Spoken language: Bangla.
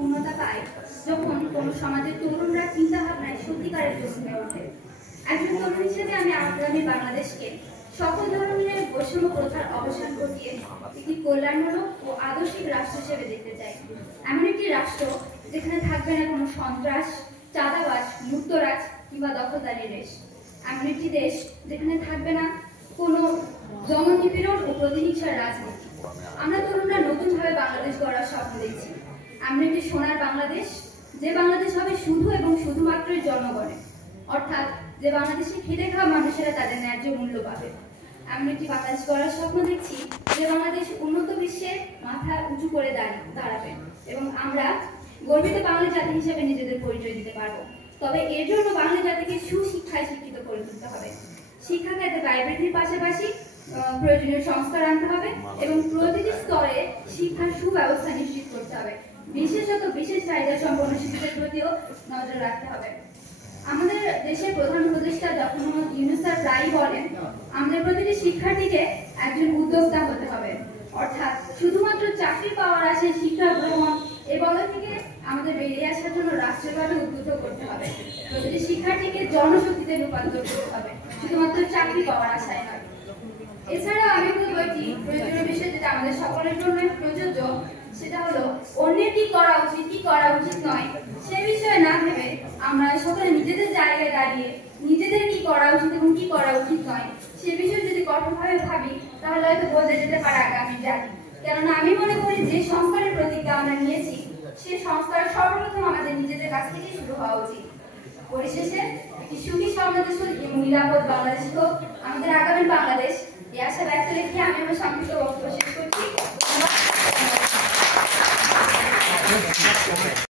পূর্ণতা পায় যখন কোনো সমাজের তরুণরা চিন্তা ভাবনায় সত্যিকারের তরুণ হয়ে ওঠে। একজন তরুণ হিসেবে আমি আগামী বাংলাদেশকে সকল ধরনের বৈষম্য প্রথার অবসান ঘটিয়ে একটি কল্যাণমূলক ও আদর্শিক রাষ্ট্র হিসেবে দেখতে চাই। এমন একটি রাষ্ট্র যেখানে থাকবে না কোনো সন্ত্রাস, চাঁদাবাজ, লুটতরাজ কিংবা দখলদারি রেশ। এমন একটি দেশ যেখানে থাকবে না কোনো জননিপীড়ন ও প্রতিহিংসার রাজনীতি। আমরা তরুণরা নতুনভাবে বাংলাদেশ গড়ার স্বপ্ন দেখছি। এমন একটি সোনার বাংলাদেশ, যে বাংলাদেশ হবে শুধু এবং শুধুমাত্রই জনগণের, অর্থাৎ যে বাংলাদেশে খেটে খাওয়া মানুষেরা তাদের ন্যায্য মূল্য পাবে। এমন একটি বাংলাদেশ গড়ার স্বপ্ন দেখছি যে বাংলাদেশ উন্নত বিশ্বে মাথা উঁচু করে দাঁড়াবে এবং আমরা গর্বিত বাঙালি জাতি হিসেবে নিজেদের পরিচয় দিতে পারবো। তবে এর জন্য বাঙালি জাতিকে সুশিক্ষায় শিক্ষিত করে তুলতে হবে। শিক্ষা খাতে ব্যয় বৃদ্ধির পাশাপাশি প্রয়োজনীয় সংস্কার আনতে হবে এবং প্রতিটি স্তরে শিক্ষার সুব্যবস্থা নিশ্চিত করতে হবে। বিশেষত বিশেষ চাহিদা সম্পন্ন শিশুদের প্রতিও নজর রাখতে হবে। আমাদের দেশের প্রধান উপদেষ্টা ডক্টর মোহাম্মদ ইউনূস স্যার প্রায়ই বলেন, আমাদের প্রতিটি শিক্ষার্থীকে একজন উদ্যোক্তা হতে হবে, অর্থাৎ শুধুমাত্র চাকরি পাওয়ার আশায় শিক্ষা গ্রহণ এ বলয় থেকে আমাদের বেরিয়ে আসার জন্য রাষ্ট্রীয়ভাবে উদ্বুদ্ধ করতে হবে। প্রতিটি শিক্ষার্থীকে জনশক্তিতে রূপান্তর করতে হবে, শুধুমাত্র চাকরি পাওয়ার আশায় নয়। এছাড়াও আমি বলবো একটি প্রয়োজনীয় বিষয় যেটা আমাদের সকলের জন্য প্রযোজ্য, সেটা হলো অন্যের কি করা উচিত কি করা উচিত নয় সে বিষয়ে না ভেবে আমরা সকলে নিজেদের জায়গায় দাঁড়িয়ে নিজেদের কি করা উচিত এবং কি করা উচিত নয় সে বিষয়ে যদি কঠোরভাবে ভাবি, তাহলে হয়তো বদলে যেতে পারে আগামী জাতি। কেননা আমি মনে করি যে সংস্কারের প্রতিজ্ঞা আমরা নিয়েছি, সেই সংস্কার সর্বপ্রথম আমাদের নিজেদের কাছ থেকেই শুরু হওয়া উচিত। পরিশেষে একটি সুখী সমৃদ্ধ এবং নিরাপদ বাংলাদেশ হোক আমাদের আগামী বাংলাদেশ, এই আশা ব্যক্ত রেখে আমি আমার সংক্ষিপ্ত বক্তব্য শেষ করছি।